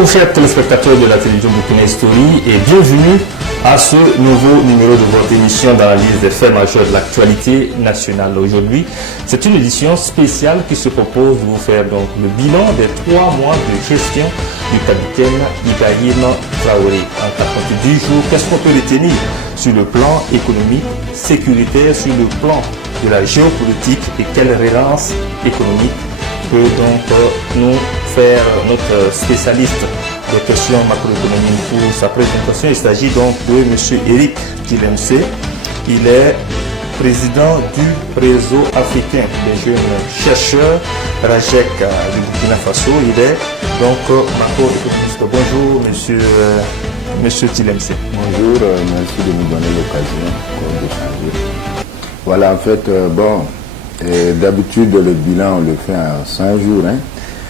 Bonjour chers téléspectateurs de la télévision Burkina History et bienvenue à ce nouveau numéro de votre émission d'analyse des faits majeurs de l'actualité nationale. Aujourd'hui, c'est une édition spéciale qui se propose de vous faire donc le bilan des 3 mois de gestion du capitaine Ibrahim Traoré. En 90 jours, qu'est-ce qu'on peut retenir sur le plan économique, sécuritaire, sur le plan de la géopolitique et quelle relance économique peut donc nous faire notre spécialiste des questions macroéconomiques pour sa présentation. Il s'agit donc de M. Eric Tilemse. Il est président du réseau africain des jeunes chercheurs, RAJEC du Burkina Faso. Il est donc macroéconomiste. Bonjour monsieur Tilemse. Bonjour, merci de nous donner l'occasion d'échanger. Voilà, en fait, d'habitude le bilan on le fait en 100 jours.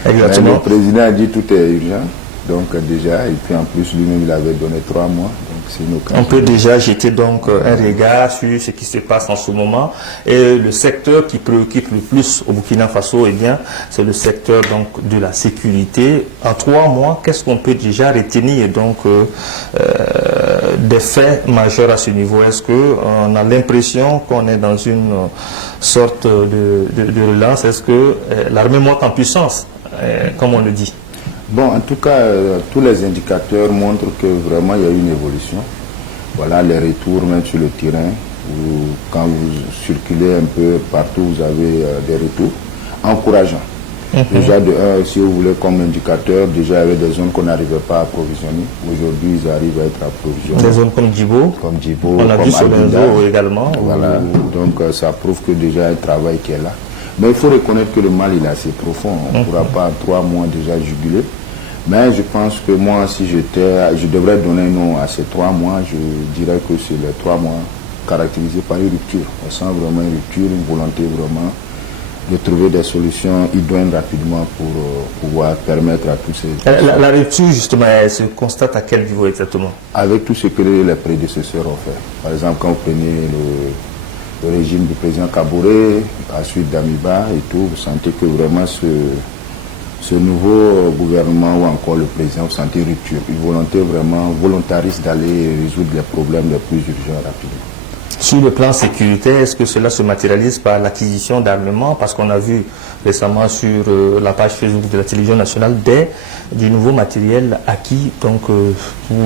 Exactement. Mais le président a dit tout est urgent, donc déjà, et puis en plus lui-même il avait donné 3 mois, donc c'est une occasion. On peut déjà jeter donc un regard sur ce qui se passe en ce moment. Et le secteur qui préoccupe le plus au Burkina Faso, eh bien, c'est le secteur donc de la sécurité. En 3 mois, qu'est-ce qu'on peut déjà retenir donc des faits majeurs à ce niveau? Est-ce qu'on a l'impression qu'on est dans une sorte de relance? Est-ce que l'armée monte en puissance, comme on le dit? Bon, en tout cas, tous les indicateurs montrent que vraiment il y a une évolution. Voilà les retours même sur le terrain, où quand vous circulez un peu partout, vous avez des retours encourageants. Déjà, si vous voulez comme indicateur, déjà il y avait des zones qu'on n'arrivait pas à approvisionner. Aujourd'hui, ils arrivent à être approvisionnés. Des zones comme Djibo. On a vu sur le réseau également. Voilà, donc ça prouve que déjà un travail qui est là. Mais il faut reconnaître que le mal il est assez profond. On ne pourra pas en 3 mois déjà juguler. Mais je pense que moi, si je devrais donner un nom à ces 3 mois, je dirais que c'est les 3 mois caractérisés par une rupture. On sent vraiment une rupture, une volonté vraiment de trouver des solutions idoines rapidement pour pouvoir permettre à tous ces... La rupture, justement, elle se constate à quel niveau exactement? Avec tout ce que les prédécesseurs ont fait. Par exemple, quand vous prenez le régime du président Kaboré, ensuite d'Amiba et tout, vous sentez que vraiment ce nouveau gouvernement ou encore le président, vous sentez une rupture, une volonté vraiment volontariste d'aller résoudre les problèmes les plus urgents rapidement. Sur le plan sécuritaire, est-ce que cela se matérialise par l'acquisition d'armements? Parce qu'on a vu récemment sur la page Facebook de la télévision nationale du nouveau matériel acquis donc, pour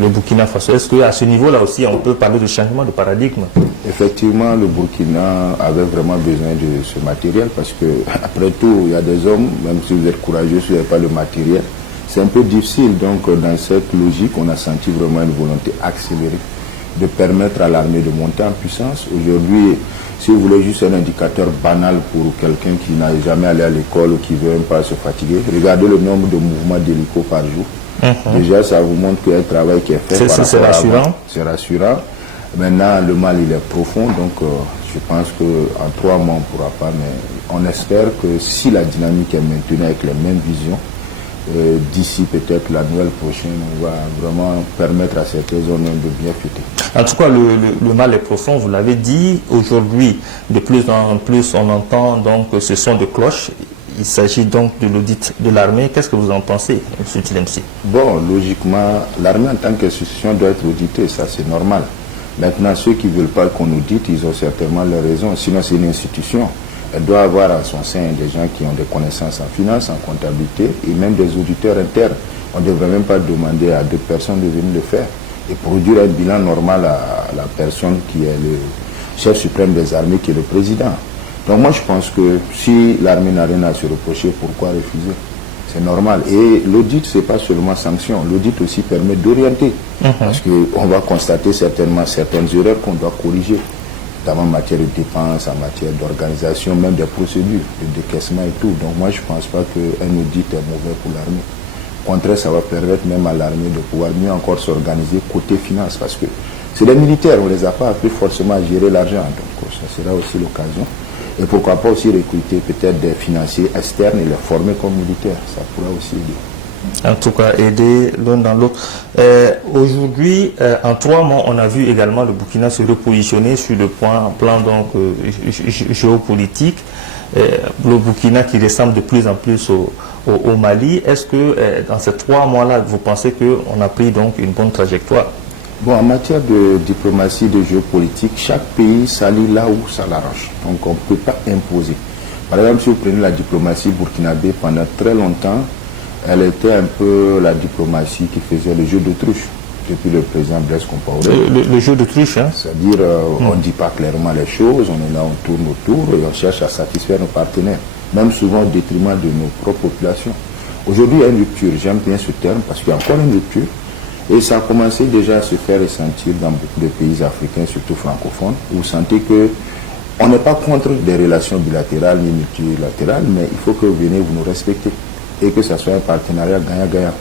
le Burkina Faso. Est-ce qu'à ce niveau-là aussi, on peut parler de changement de paradigme? Effectivement, le Burkina avait vraiment besoin de ce matériel parce que, après tout, il y a des hommes, même si vous êtes courageux, si vous n'avez pas le matériel, c'est un peu difficile. Donc, dans cette logique, on a senti vraiment une volonté accélérée de permettre à l'armée de monter en puissance. Aujourd'hui, si vous voulez juste un indicateur banal pour quelqu'un qui n'a jamais allé à l'école ou qui ne veut même pas se fatiguer, regardez le nombre de mouvements d'hélicos par jour. Déjà, ça vous montre qu'il y a un travail qui est fait. C'est rassurant. C'est rassurant. Maintenant, le mal, il est profond. Donc, je pense qu'en 3 mois, on ne pourra pas. Mais on espère que si la dynamique est maintenue avec les mêmes visions, d'ici peut-être la nouvelle prochaine, on va vraiment permettre à certaines zones de bien fêter. En tout cas, le mal est profond, vous l'avez dit. Aujourd'hui, de plus en plus, on entend donc ce son de cloche. Il s'agit donc de l'audit de l'armée. Qu'est-ce que vous en pensez, M. Tilemse? Bon, logiquement, l'armée en tant qu'institution doit être auditée, ça c'est normal. Maintenant, ceux qui ne veulent pas qu'on audite, ils ont certainement leur raison. Sinon, c'est une institution. Elle doit avoir à son sein des gens qui ont des connaissances en finance, en comptabilité et même des auditeurs internes. On ne devrait même pas demander à d'autres personnes de venir le faire et produire un bilan normal à la personne qui est le chef suprême des armées, qui est le président. Donc moi je pense que si l'armée n'a rien à se reprocher, pourquoi refuser? C'est normal. Et l'audit, ce n'est pas seulement sanction. L'audit aussi permet d'orienter. Parce qu'on va constater certainement certaines erreurs qu'on doit corriger, notamment en matière de dépenses, en matière d'organisation, même des procédures, de décaissement et tout. Donc moi, je ne pense pas qu'un audit est mauvais pour l'armée. Au contraire, ça va permettre même à l'armée de pouvoir mieux encore s'organiser côté finance. Parce que c'est les militaires, on ne les a pas appris forcément à gérer l'argent. Donc ça sera aussi l'occasion. Et pourquoi pas aussi recruter peut-être des financiers externes et les former comme militaires. Ça pourra aussi aider. En tout cas, aider l'un dans l'autre. Aujourd'hui, en 3 mois, on a vu également le Burkina se repositionner sur le plan donc, géopolitique. Le Burkina qui ressemble de plus en plus au au Mali. Est-ce que dans ces 3 mois-là, vous pensez qu'on a pris donc une bonne trajectoire? Bon, en matière de diplomatie, de géopolitique, chaque pays s'allie là où ça l'arrange. Donc on ne peut pas imposer. Par exemple, si vous prenez la diplomatie burkinabé, pendant très longtemps, elle était un peu la diplomatie qui faisait le jeu d'autruche depuis le président Blaise Compaoré. Le jeu d'autruche, hein? C'est-à-dire, on ne dit pas clairement les choses, on est là, on tourne autour et on cherche à satisfaire nos partenaires, même souvent au détriment de nos propres populations. Aujourd'hui, il y a une rupture, j'aime bien ce terme parce qu'il y a encore une rupture et ça a commencé déjà à se faire ressentir dans beaucoup de pays africains, surtout francophones, où vous sentez que on n'est pas contre des relations bilatérales ni multilatérales, mais il faut que vous venez, vous nous respectez et que ça soit un partenariat gagnant-gagnant.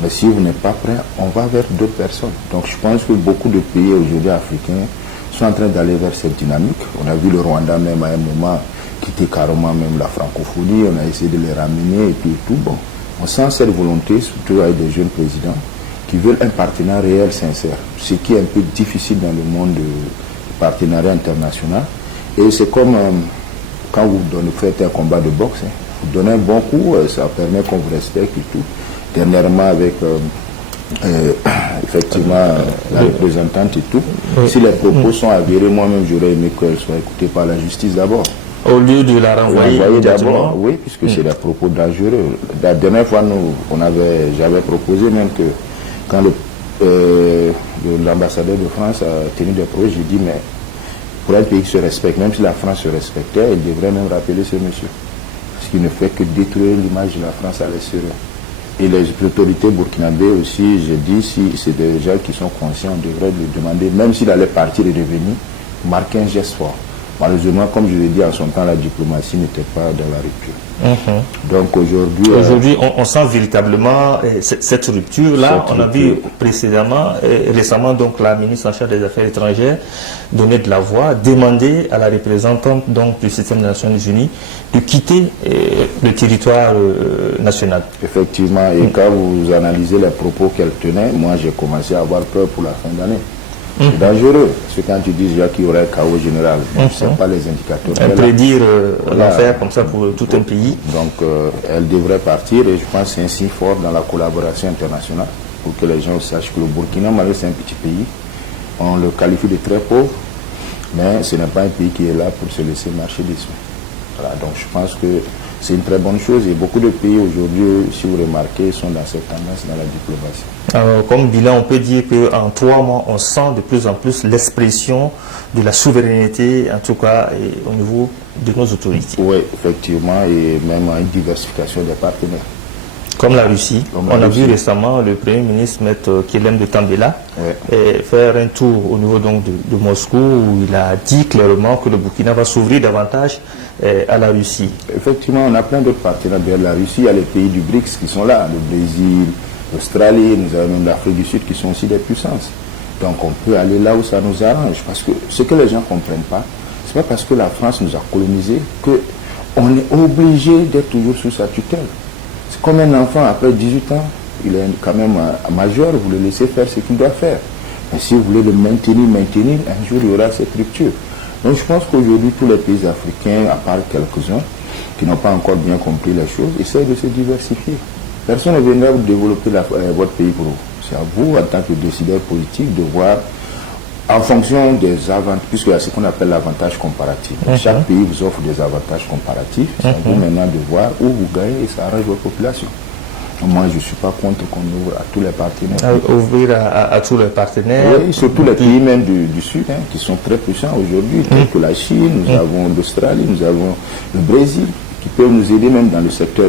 Mais si vous n'êtes pas prêt, on va vers d'autres personnes. Donc je pense que beaucoup de pays aujourd'hui africains sont en train d'aller vers cette dynamique. On a vu le Rwanda même à un moment quitter carrément même la francophonie, on a essayé de les ramener et tout. Bon, on sent cette volonté, surtout avec des jeunes présidents, qui veulent un partenariat réel, sincère. Ce qui est un peu difficile dans le monde du partenariat international. Et c'est comme quand vous faites un combat de boxe, hein. Vous donnez un bon coup, ça permet qu'on vous respecte et tout. Dernièrement avec effectivement la représentante et tout. Si les propos sont avérés, moi-même j'aurais aimé qu'elle soit écoutée par la justice d'abord. Au lieu de la renvoyer d'abord, oui, puisque c'est des propos dangereux. La dernière fois, j'avais proposé même que quand l'ambassadeur de France a tenu des propos, j'ai dit, mais pour un pays qui se respecte, même si la France se respectait, elle devrait même rappeler ce monsieur. Parce qu'il ne fait que détruire l'image de la France à l'extérieur. Et les autorités burkinabées aussi, j'ai dit, si c'est des gens qui sont conscients, on devrait lui demander, même s'il allait partir et revenir, marquer un geste fort. Malheureusement, comme je l'ai dit en son temps, la diplomatie n'était pas dans la rupture. Donc aujourd'hui... on sent véritablement cette rupture-là. On a vu récemment, donc la ministre en charge des Affaires étrangères donner de la voix, demander à la représentante donc, du système des Nations Unies de quitter le territoire national. Effectivement, et quand vous analysez les propos qu'elle tenait, moi j'ai commencé à avoir peur pour la fin d'année. C'est dangereux, parce que quand tu dis qu'il y aurait un chaos général, ce ne sont pas les indicateurs. Prédire l'enfer comme ça pour tout un pays. Donc elle devrait partir et je pense que c'est un signe fort dans la collaboration internationale pour que les gens sachent que le Burkina, malgré c'est un petit pays, on le qualifie de très pauvre, mais ce n'est pas un pays qui est là pour se laisser marcher dessus. Voilà, donc je pense que c'est une très bonne chose et beaucoup de pays aujourd'hui, si vous remarquez, sont dans cette tendance dans la diplomatie. Alors, comme bilan, on peut dire qu'en 3 mois, on sent de plus en plus l'expression de la souveraineté, en tout cas au niveau de nos autorités. Oui, effectivement, et même une diversification des partenaires. Comme la Russie. On a vu récemment le Premier ministre Maître Khelem de Tambela faire un tour au niveau donc de Moscou où il a dit clairement que le Burkina va s'ouvrir davantage à la Russie. Effectivement, on a plein d'autres partenaires de la Russie. Il y a les pays du BRICS qui sont là, le Brésil, l'Australie, nous avons même l'Afrique du Sud qui sont aussi des puissances. Donc on peut aller là où ça nous arrange. Parce que ce que les gens ne comprennent pas, ce n'est pas parce que la France nous a colonisés qu'on est obligé d'être toujours sous sa tutelle. C'est comme un enfant, après 18 ans, il est quand même majeur, vous le laissez faire ce qu'il doit faire. Mais si vous voulez le maintenir, un jour il y aura cette rupture. Donc je pense qu'aujourd'hui, tous les pays africains, à part quelques-uns, qui n'ont pas encore bien compris les choses, essayent de se diversifier. Personne ne viendra vous développer votre pays pour vous. C'est à vous, en tant que décideur politique, de voir en fonction des avantages, puisqu'il y a ce qu'on appelle l'avantage comparatif. Chaque pays vous offre des avantages comparatifs. C'est à vous maintenant de voir où vous gagnez et ça arrange votre population. Moi, je ne suis pas contre qu'on ouvre à tous les partenaires. Ouvrir à tous les partenaires. Oui, surtout les pays même du Sud, hein, qui sont très puissants aujourd'hui, tels que la Chine, nous avons l'Australie, nous avons le Brésil, qui peuvent nous aider même dans le secteur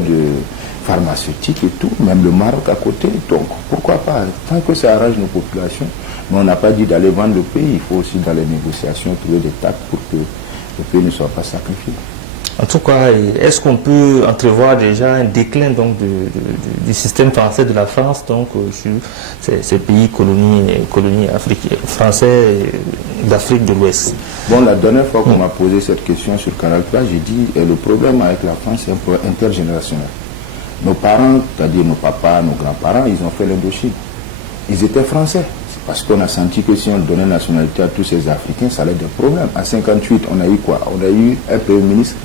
pharmaceutique et tout, même le Maroc à côté. Donc, pourquoi pas, tant que ça arrange nos populations. Mais on n'a pas dit d'aller vendre le pays, il faut aussi dans les négociations trouver des taxes pour que le pays ne soit pas sacrifié. En tout cas, est-ce qu'on peut entrevoir déjà un déclin donc, du système français de la France donc, sur ces pays colonies français d'Afrique de l'Ouest? Bon, la dernière fois qu'on m'a posé cette question sur Canal+, j'ai dit le problème avec la France, c'est un problème intergénérationnel. Nos parents, c'est-à-dire nos papas, nos grands-parents, ils ont fait l'Indochine. Ils étaient français. C'est parce qu'on a senti que si on donnait nationalité à tous ces Africains, ça allait être des problèmes. En 1958, on a eu quoi? On a eu un Premier ministre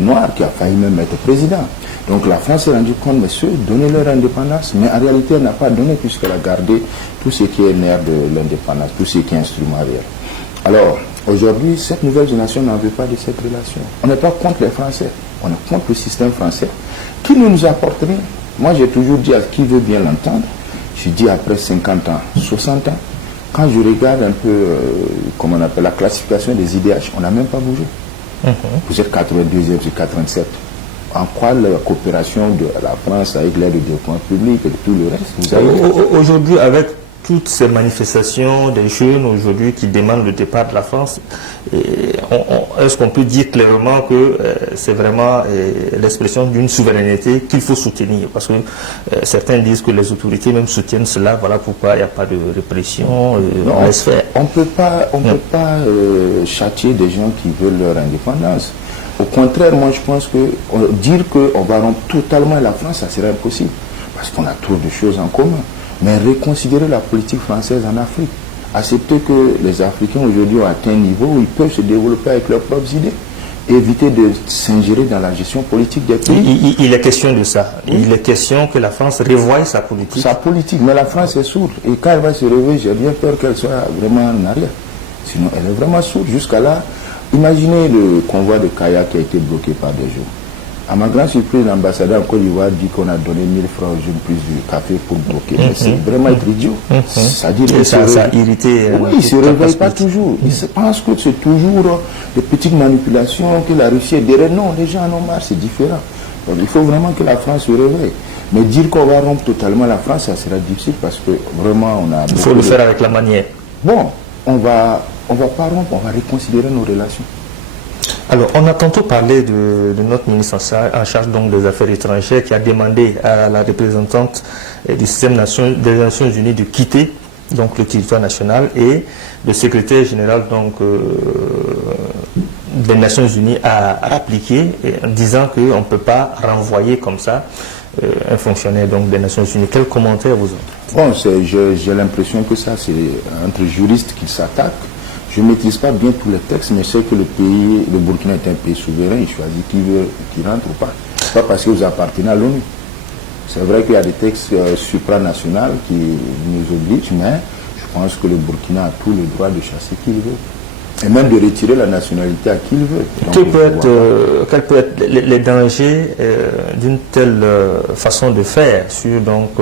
noir qui a failli même être président. Donc la France s'est rendue compte, monsieur, donnez leur indépendance, mais en réalité, elle n'a pas donné puisqu'elle a gardé tout ce qui est nerf de l'indépendance, tout ce qui est instrument réel. Alors, aujourd'hui, cette nouvelle génération n'en veut pas de cette relation. On n'est pas contre les Français, on est contre le système français, qui ne nous apporte rien. Moi, j'ai toujours dit à qui veut bien l'entendre, je dis après 50 ans, 60 ans, quand je regarde un peu, comment on appelle, la classification des IDH, on n'a même pas bougé. Vous êtes 82e, c'est 87. En quoi la coopération de la France avec l'aide au développement public et tout le reste, vous avez... Aujourd'hui, avec toutes ces manifestations des jeunes aujourd'hui qui demandent le départ de la France, est-ce qu'on peut dire clairement que c'est vraiment l'expression d'une souveraineté qu'il faut soutenir? Parce que certains disent que les autorités même soutiennent cela, voilà pourquoi il n'y a pas de répression. Non, on peut pas châtier des gens qui veulent leur indépendance. Au contraire, moi je pense que dire qu'on va rompre totalement la France, ça serait impossible. Parce qu'on a trop de choses en commun. Mais reconsidérer la politique française en Afrique. Accepter que les Africains aujourd'hui ont atteint un niveau où ils peuvent se développer avec leurs propres idées. Éviter de s'ingérer dans la gestion politique des pays. Il est question de ça. Oui. Il est question que la France revoie sa politique. Sa politique, mais la France est sourde. Et quand elle va se réveiller, j'ai bien peur qu'elle soit vraiment en arrière. Sinon, elle est vraiment sourde. Jusqu'à là, imaginez le convoi de Kaya qui a été bloqué par des jours. À ma grande surprise, l'ambassadeur en Côte d'Ivoire dit qu'on a donné 1000 francs aux jeunes plus du café pour bloquer. Mais c'est vraiment être idiot. Ça a irrité. Oui, il ne se réveille pas toujours. Il se pense que c'est toujours des petites manipulations, que la Russie est derrière. Non, les gens en ont marre, c'est différent. Donc il faut vraiment que la France se réveille. Mais dire qu'on va rompre totalement la France, ça sera difficile parce que vraiment on a... Il faut le faire avec la manière. Bon, on va pas rompre, on va reconsidérer nos relations. Alors, on a tantôt parlé de notre ministre en charge donc des Affaires étrangères qui a demandé à la représentante du système des Nations Unies de quitter donc le territoire national, et le secrétaire général donc des Nations Unies a appliqué en disant qu'on ne peut pas renvoyer comme ça un fonctionnaire donc des Nations Unies. Quel commentaire vous avez? Bon, j'ai l'impression que ça c'est entre juristes qui s'attaquent. Je ne maîtrise pas bien tous les textes, mais je sais que le Burkina est un pays souverain, il choisit qui veut, qui rentre ou pas. Ce n'est pas parce que vous appartenez à l'ONU. C'est vrai qu'il y a des textes supranationaux qui nous obligent, mais je pense que le Burkina a tout le droit de chasser qui il veut. Et même de retirer la nationalité à qui il veut. Quels peuvent être les dangers d'une telle façon de faire sur, donc,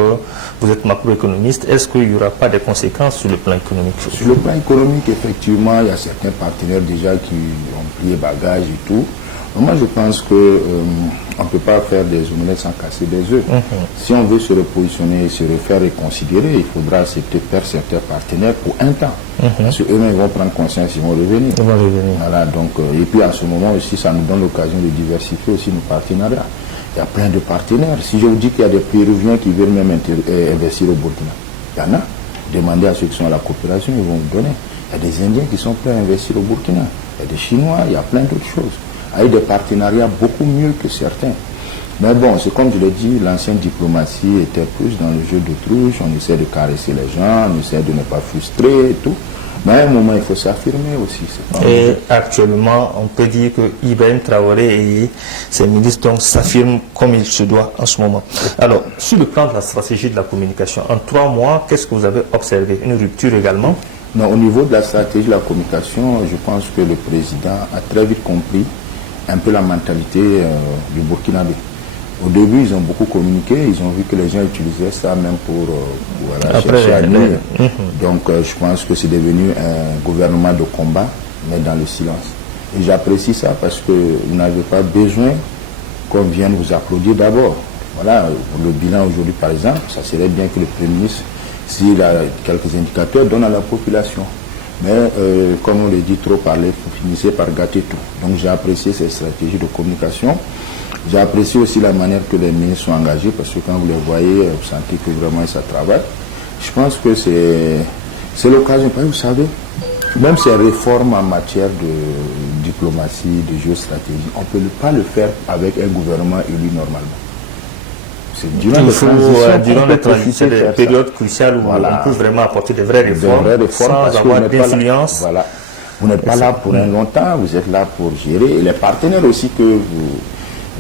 vous êtes macroéconomiste, est-ce qu'il n'y aura pas de conséquences sur le plan économique? Sur le plan économique, effectivement, il y a certains partenaires déjà qui ont plié bagages et tout. Moi, je pense qu'on ne peut pas faire des omelettes sans casser des œufs. Si on veut se repositionner, se refaire et considérer, il faudra accepter faire certains partenaires pour un temps. Parce qu'eux-mêmes vont prendre conscience, ils vont revenir. Voilà, donc, et puis à ce moment aussi, ça nous donne l'occasion de diversifier aussi nos partenariats. Il y a plein de partenaires. Si je vous dis qu'il y a des Péruviens qui veulent même investir au Burkina, il y en a. Demandez à ceux qui sont à la coopération, ils vont vous donner. Il y a des Indiens qui sont prêts à investir au Burkina. Il y a des Chinois, il y a plein d'autres choses. Avec des partenariats beaucoup mieux que certains. Mais bon, c'est comme je l'ai dit, l'ancienne diplomatie était plus dans le jeu d'autruche, on essaie de caresser les gens, on essaie de ne pas frustrer et tout. Mais à un moment, il faut s'affirmer aussi. Et actuellement, on peut dire que Ibrahim Traoré et ses ministres s'affirment comme il se doit en ce moment. Alors, sur le plan de la stratégie de la communication, en 3 mois, qu'est-ce que vous avez observé? Une rupture également? Non, au niveau de la stratégie de la communication, je pense que le président a très vite compris un peu la mentalité du Burkinabé. Au début, ils ont beaucoup communiqué, ils ont vu que les gens utilisaient ça même pour chercher à nuire. Donc, je pense que c'est devenu un gouvernement de combat, mais dans le silence. Et j'apprécie ça parce que vous n'avez pas besoin qu'on vienne vous applaudir d'abord. Voilà, le bilan aujourd'hui, par exemple, ça serait bien que le Premier ministre, s'il a quelques indicateurs, donne à la population. Mais comme on le dit, trop parler, vous finissez par gâter tout. Donc j'ai apprécié ces stratégies de communication. J'ai apprécié aussi la manière que les ministres sont engagés, parce que quand vous les voyez, vous sentez que vraiment ça travaille. Je pense que c'est l'occasion, vous savez, même ces réformes en matière de diplomatie, de géostratégie, on ne peut pas le faire avec un gouvernement élu normalement. Durant les transitions, des périodes cruciales où on peut vraiment apporter des vraies réformes sans avoir d'influence. Vous n'êtes pas là pour un long temps, vous êtes là pour gérer. Et les partenaires aussi que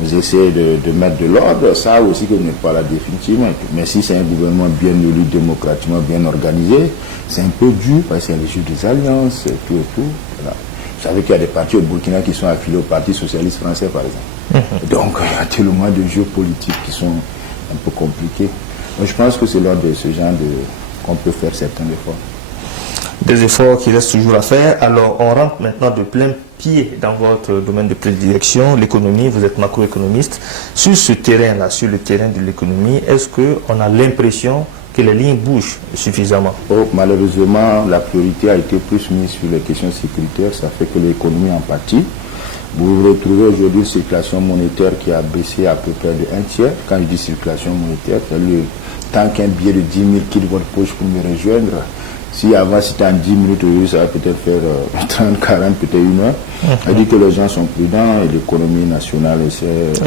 Vous essayez de mettre de l'ordre, ça aussi que vous n'êtes pas là définitivement. Mais si c'est un gouvernement bien élu, démocratiquement bien organisé, c'est un peu dur parce qu'il y a les jeux des alliances, tout et tout. Voilà. Vous savez qu'il y a des partis au Burkina qui sont affiliés au Parti socialiste français, par exemple. Donc, il y a tellement de jeux politiques qui sont un peu compliqués. Donc, je pense que c'est lors de ce genre qu'on peut faire certains efforts. Des efforts qui restent toujours à faire. Alors, on rentre maintenant de plein pied dans votre domaine de prédilection, l'économie. Vous êtes macroéconomiste. Sur ce terrain-là, sur le terrain de l'économie, est-ce qu'on a l'impression que les lignes bougent suffisamment? Malheureusement, la priorité a été plus mise sur les questions sécuritaires. Ça fait que l'économie en pâtit. Vous vous retrouvez aujourd'hui une circulation monétaire qui a baissé à peu près de 1/3. Quand je dis circulation monétaire, c'est le temps qu'un billet de 10 000 quitte votre poche pour me rejoindre. Si avant c'était en 10 minutes, ça va peut-être faire 30, 40, peut-être 1 heure. Ça dit que les gens sont prudents et l'économie nationale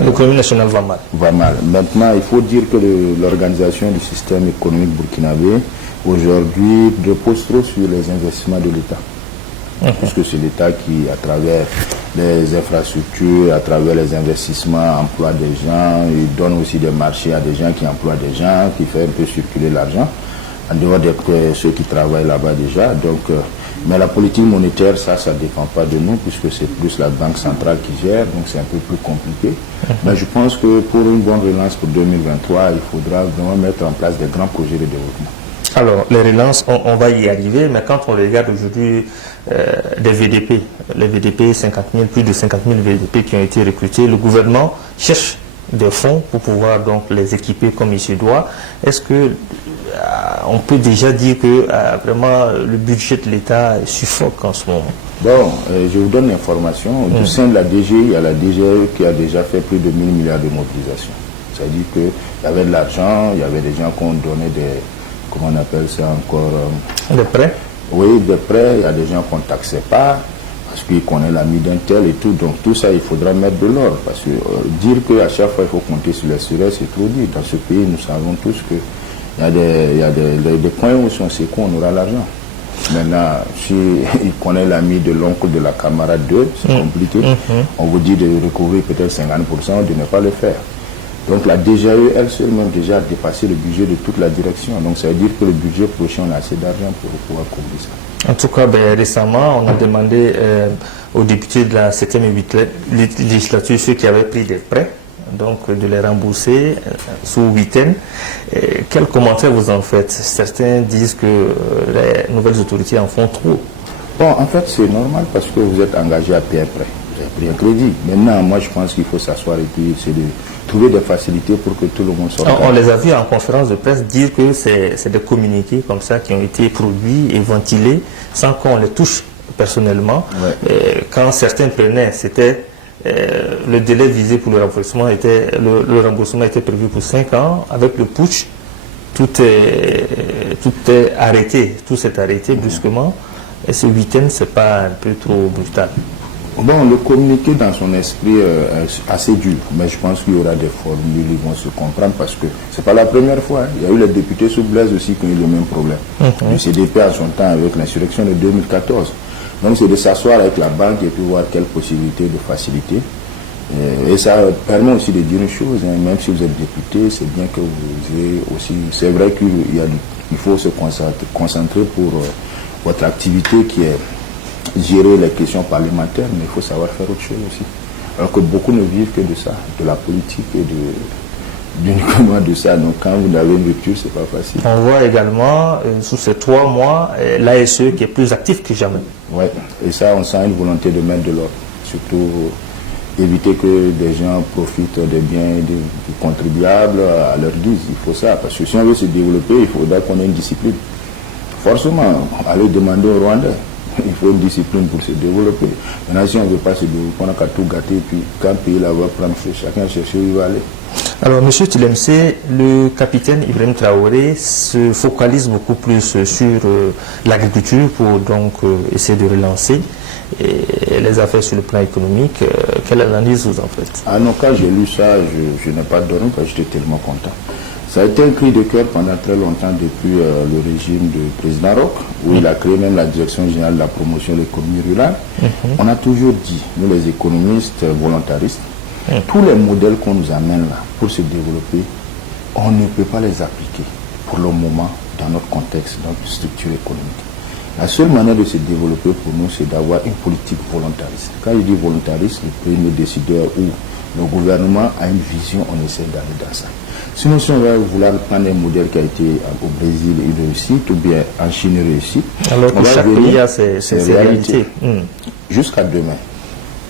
l'économie nationale va mal. Va mal. Maintenant, il faut dire que l'organisation du système économique burkinabé aujourd'hui repose trop sur les investissements de l'État. Puisque c'est l'État qui, à travers les infrastructures, à travers les investissements, emploie des gens, il donne aussi des marchés à des gens qui emploient des gens, qui fait un peu circuler l'argent, en dehors de ceux qui travaillent là-bas déjà. Donc, mais la politique monétaire, ça ne dépend pas de nous, puisque c'est plus la Banque centrale qui gère, donc c'est un peu plus compliqué. Mais je pense que pour une bonne relance pour 2023, il faudra vraiment mettre en place des grands projets de développement. Alors, les relances, on va y arriver, mais quand on regarde aujourd'hui des VDP, les VDP, 50 000, plus de 50 000 VDP qui ont été recrutés, le gouvernement cherche des fonds pour pouvoir donc les équiper comme il se doit. Est-ce que on peut déjà dire que vraiment le budget de l'État suffoque en ce moment? Bon, je vous donne l'information. Au sein de la DG, il y a la DGE qui a déjà fait plus de 1 000 milliards de mobilisation. C'est-à-dire qu'il y avait de l'argent, il y avait des gens qui ont donné des... Comment on appelle ça encore? Des prêts? Oui, des prêts. Il y a des gens qu'on ne taxait pas parce qu'ils connaissent l'ami d'un tel et tout. Donc tout ça, il faudra mettre de l'ordre. Parce que dire qu'à chaque fois, il faut compter sur les surets, c'est trop dit. Dans ce pays, nous savons tous qu'il y a des points où si on sait qu'on aura l'argent. Maintenant, si il connaît l'ami de l'oncle de la camarade d'eux, c'est compliqué. On vous dit de recouvrir peut-être 50%, de ne pas le faire. Donc la DGE, elle seule même déjà a dépassé le budget de toute la direction. Donc ça veut dire que le budget prochain, on a assez d'argent pour pouvoir couvrir ça. En tout cas, récemment, on a demandé aux députés de la 7e et 8e législature, ceux qui avaient pris des prêts, donc de les rembourser sous 8e. Quels commentaires vous en faites? Certains disent que les nouvelles autorités en font trop. Bon, en fait, c'est normal parce que vous êtes engagé à payer un prêt. Vous avez pris un crédit. Maintenant, moi, je pense qu'il faut s'asseoir et puis essayer de trouver des facilités pour que tout le monde sorte. On les a vus en conférence de presse dire que c'est des communiqués comme ça qui ont été produits et ventilés sans qu'on les touche personnellement. Ouais. Quand certains prenaient, c'était le délai visé pour le remboursement le remboursement était prévu pour 5 ans. Avec le putsch, tout est arrêté, tout s'est arrêté brusquement. Et ce week-end, c'est pas un peu trop brutal? Bon, le communiqué dans son esprit est assez dur, mais je pense qu'il y aura des formules qui vont se comprendre parce que c'est pas la première fois. Il y a eu les députés sous Blaise aussi qui ont eu le même problème. Le CDP à son temps avec l'insurrection de 2014. Donc c'est de s'asseoir avec la banque et puis voir quelles possibilités de faciliter. Et ça permet aussi de dire une chose, hein, même si vous êtes député, c'est bien que vous ayez aussi... C'est vrai qu'il faut se concentrer pour votre activité qui est gérer les questions parlementaires, mais il faut savoir faire autre chose aussi. Alors que beaucoup ne vivent que de ça, de la politique et uniquement de ça. Donc quand vous avez une rupture, c'est pas facile. On voit également, sous ces 3 mois, l'ASE qui est plus actif que jamais. Oui, et ça, on sent une volonté de mettre de l'ordre. Surtout éviter que des gens profitent des biens du contribuable à leur guise. Il faut ça, parce que si on veut se développer, il faudra qu'on ait une discipline. Forcément, aller demander aux Rwandais. Il faut une discipline pour se développer. Maintenant, si on ne veut pas se développer, on n'a qu'à tout gâter. Et puis, quand le pays là va prendre feu, chacun chercher où il va aller. Alors, M. Tilemcé, le capitaine Ibrahim Traoré se focalise beaucoup plus sur l'agriculture pour donc essayer de relancer les affaires sur le plan économique. Quelle analyse vous en faites? Ah non, quand j'ai lu ça, je n'ai pas dormi parce que j'étais tellement content. Ça a été un cri de cœur pendant très longtemps depuis le régime du président Roch, où il a créé même la direction générale de la promotion de l'économie rurale. On a toujours dit, nous les économistes volontaristes, Tous les modèles qu'on nous amène là pour se développer, on ne peut pas les appliquer pour le moment dans notre contexte, dans notre structure économique. La seule manière de se développer pour nous, c'est d'avoir une politique volontariste. Quand je dis volontariste, le premier décideur ou le gouvernement a une vision, on essaie d'aller dans ça. Sinon, si on va vouloir prendre un modèle qui a été au Brésil une réussite, ou bien en Chine réussi, alors que chaque pays a ses réalités. Jusqu'à demain,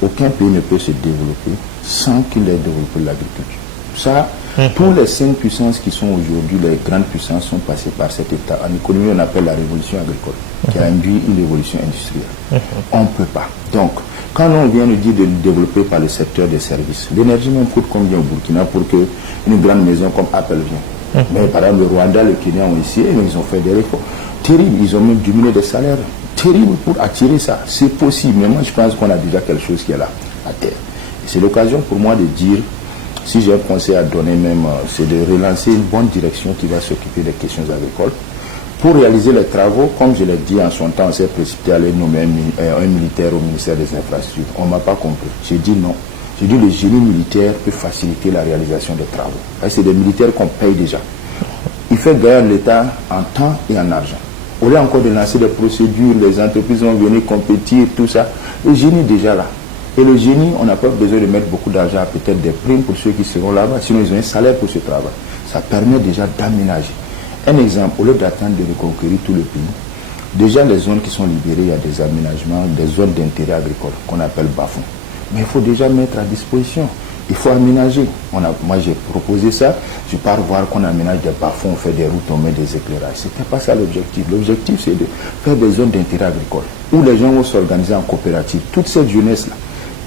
aucun pays ne peut se développer sans qu'il ait développé l'agriculture. Ça, tous les 5 puissances qui sont aujourd'hui les grandes puissances sont passées par cet état. En économie, on appelle la révolution agricole, qui a induit une révolution industrielle. On ne peut pas. Donc, quand on vient nous dire de le développer par le secteur des services, l'énergie même coûte combien au Burkina pour qu'une grande maison comme Apple vienne. Mais par exemple, le Rwanda, le Kenya ont essayé, mais ils ont fait des réformes terribles. Ils ont même diminué les salaires. Terrible pour attirer ça. C'est possible. Mais moi, je pense qu'on a déjà quelque chose qui est là, à terre. Et c'est l'occasion pour moi de dire, si j'ai un conseil à donner même, c'est de relancer une bonne direction qui va s'occuper des questions agricoles. Pour réaliser les travaux, comme je l'ai dit en son temps, on s'est précipité à aller nommer un militaire au ministère des Infrastructures. On ne m'a pas compris. J'ai dit non. J'ai dit le génie militaire peut faciliter la réalisation des travaux. C'est des militaires qu'on paye déjà. Il fait gagner l'État en temps et en argent. Au lieu encore de lancer des procédures, les entreprises vont venir compétir, tout ça. Le génie est déjà là. Et le génie, on n'a pas besoin de mettre beaucoup d'argent, peut-être des primes pour ceux qui seront là-bas, sinon ils ont un salaire pour ce travail. Ça permet déjà d'aménager. Un exemple, au lieu d'attendre de reconquérir tout le pays, déjà les zones qui sont libérées, il y a des aménagements, des zones d'intérêt agricole qu'on appelle bas-fonds. Mais il faut déjà mettre à disposition. Il faut aménager. Moi j'ai proposé ça, je pars voir qu'on aménage des bas-fonds, on fait des routes, on met des éclairages. Ce n'était pas ça l'objectif. L'objectif c'est de faire des zones d'intérêt agricole où les gens vont s'organiser en coopérative. Toute cette jeunesse-là,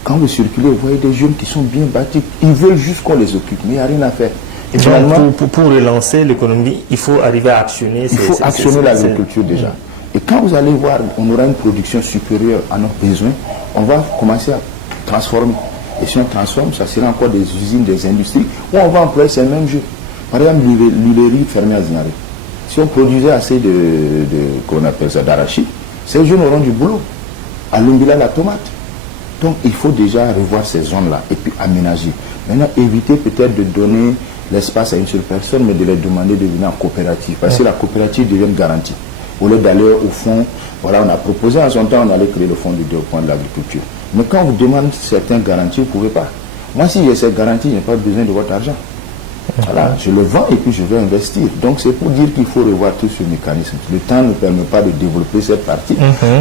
quand vous circulez, vous voyez des jeunes qui sont bien bâtis. Ils veulent juste qu'on les occupe, mais il n'y a rien à faire. Et finalement, pour relancer l'économie, il faut arriver à actionner. Il faut actionner l'agriculture déjà. Et quand vous allez voir, on aura une production supérieure à nos besoins, on va commencer à transformer. Et si on transforme, ça sera encore des usines, des industries, où on va employer ces mêmes jeux. Par exemple, l'huilerie fermée à Zinaré. Si on produisait assez qu'on appelle ça, d'arachide, ces jeunes auront du boulot. À Lumbila, la tomate. Donc, il faut déjà revoir ces zones-là et puis aménager. Maintenant, éviter peut-être de donner l'espace à une seule personne, mais de les demander de venir en coopérative. Parce que la coopérative devient garantie. Au lieu d'aller au fond, voilà, on a proposé en son temps, on allait créer le fonds de développement de l'agriculture. Mais quand on vous demande certaines garanties, vous ne pouvez pas. Moi, si j'ai cette garantie, je n'ai pas besoin de votre argent. Voilà, je le vends et puis je vais investir. Donc, c'est pour dire qu'il faut revoir tout ce mécanisme. Le temps ne permet pas de développer cette partie.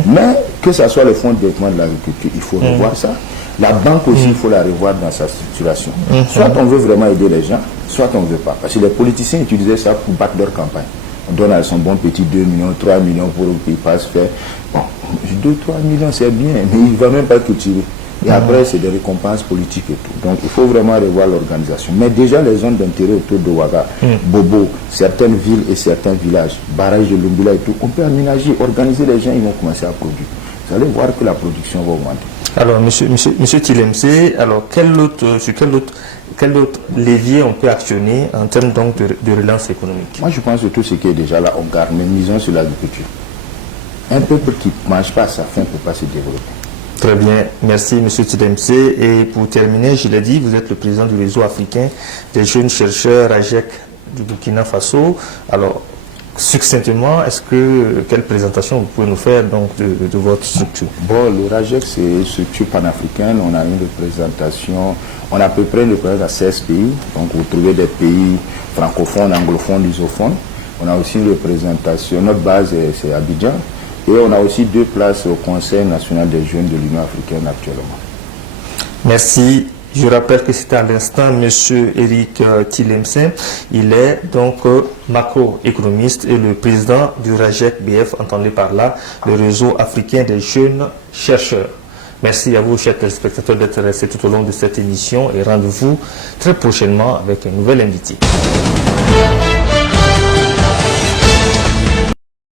Mais que ce soit le fonds de développement de l'agriculture, il faut revoir ça. La banque aussi, il faut la revoir dans sa structuration. Soit on veut vraiment aider les gens, soit on ne veut pas. Parce que les politiciens utilisaient ça pour battre leur campagne. On donne à son bon petit 2 millions, 3 millions pour qu'il passe faire. Bon, 2, 3 millions, c'est bien, mais il ne va même pas cultiver. Et après, c'est des récompenses politiques et tout. Donc, il faut vraiment revoir l'organisation. Mais déjà, les zones d'intérêt autour de Ouaga, Bobo, certaines villes et certains villages, barrage de Lumbila et tout, on peut aménager, organiser les gens, ils vont commencer à produire. Vous allez voir que la production va augmenter. Alors, monsieur Tilemse, alors sur quel autre levier on peut actionner en termes donc de relance économique? Moi, je pense que tout ce qui est déjà là, on garde, mais misons sur l'agriculture. Un peuple qui ne mange pas à sa faim ne peut pas se développer. Très bien, merci monsieur Tilemse. Et pour terminer, je l'ai dit, vous êtes le président du réseau africain des jeunes chercheurs AGEC du Burkina Faso. Alors, succinctement, quelle présentation vous pouvez nous faire donc de votre structure? Bon, le RAGEC, c'est une structure panafricaine. On a une représentation, on a à peu près une représentation à 16 pays. Donc, vous trouvez des pays francophones, anglophones, lusophones. On a aussi une représentation, notre base, c'est Abidjan. Et on a aussi 2 places au Conseil national des jeunes de l'Union africaine actuellement. Merci. Je rappelle que c'était à l'instant M. Eric Tilemse. Il est donc macroéconomiste et le président du RAGEC BF, entendez par là, le réseau africain des jeunes chercheurs. Merci à vous, chers téléspectateurs, d'être restés tout au long de cette émission et rendez-vous très prochainement avec un nouvel invité.